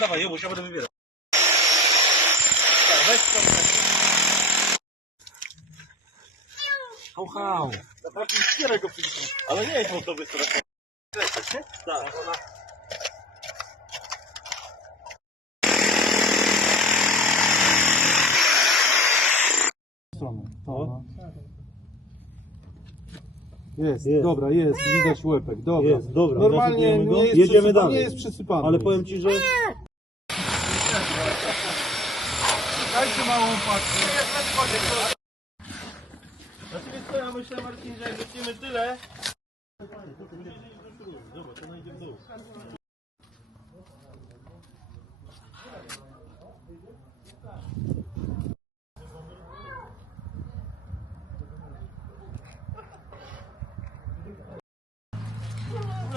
dawaj, Jobuś, ja będę wybierał. Tak, weź to. Hał, hał. Naprawdę wspieraj go przyjdzie. Ale nie jest on teraz. Tak, ona... stronę. To, no. Jest, dobra, jest, widać łepek, dobra. Jest, dobra, Normalnie zasypujemy go. nie jest Jedziemy przysypany, dalej. Nie jest przysypany. Ale powiem ci, że Dajcie małą paczkę. Znaczy co, ja myślę Marcin, że jak wytniemy tyle...